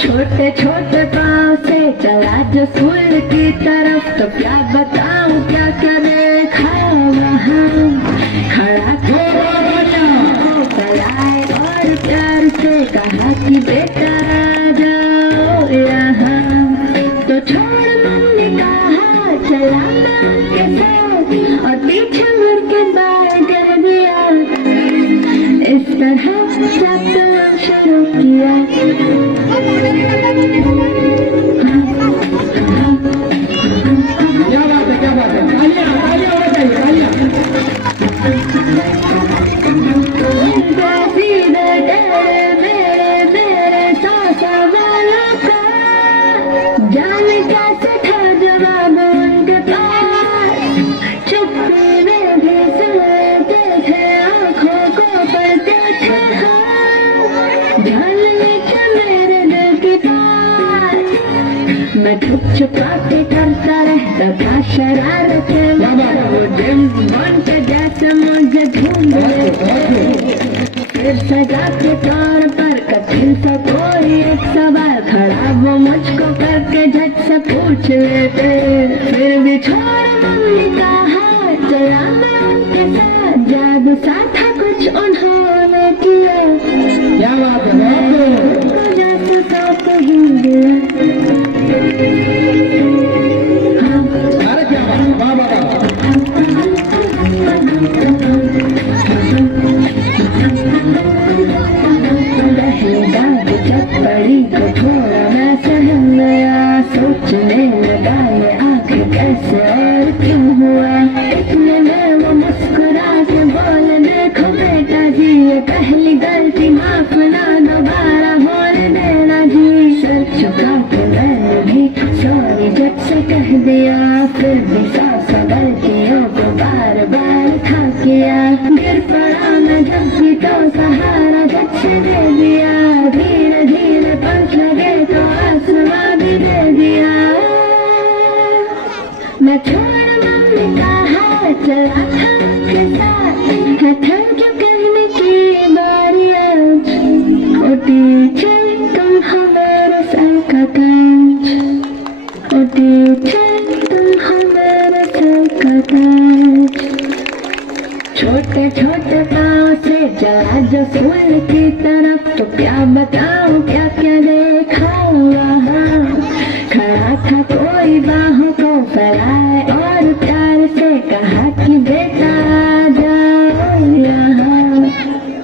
छोटे छोटे पाँव से चला जो स्कूल की तरफ, तो क्या बताऊं क्या क्या देखा वहाँ। खड़ा चलाए और प्यार से कहा कि बेटा आ जाओ यहाँ, तो छोड़ मम्मी कहा चला के साथ, और पीछे मुड़ के बाहर कर दिया। इस तरह चैप्टर शुरू किया। क्या बात है, तालियां होना चाहिए, तालियां। मेरे सासा वालों का जाने कैसे था जवाब उनके पास, चुप्पी में भी सुनते थे, आंखों को पढ़ते थे ढलने के मेरे दिल के पास। मैं छुप छुपा के करता रहता था शरारतें, वो जेम्स बॉन्ड के जैसे मुझे ढूंढ लेते। फिर सजा के तौर पर कठिन सा कोई एक सवाल खड़ा वो मुझको करके झट से पूछ लेते। फिर भी छोड़ मम्मी का हाथ, चला मैं उनके साथ, जादू सा था कुछ उन्होंने किया। क्या बात है, जैसे सब ही दिया। अरे क्या बात, वाह वाह। जब पड़ी तो थोड़ा मैं सहम गया, सोचने लगा ये आखिर कैसे और क्यों हुआ। इतने में वो मुस्कुरा के बोले देखो बेटा जी, ये पहली गलती माफ ना दोबारा होने देना जी। सर झुका के मैंने भी सॉरी झट से कह दिया, फिर भी सौ गलतियों को बार बार था किया। गिर पड़ा मैं जब भी तो सहारा झट से दे दिया, धीरे धीरे पंख लगे तो आसमां भी दे दिया। मैं छोड़ मम्मी का हाथ, चला था उनके साथ, है थैंक यू कहने की बारी आज। ओ टीचर तुम हो मेरे सर का ताज, ओ टीचर तुम हो मेरे सर का ताज। छोटे छोटे पाँव से चला जो स्कूल की तरफ, तो क्या बताऊं क्या क्या देखा वहाँ। खड़ा था कोई बाहों को फैलाए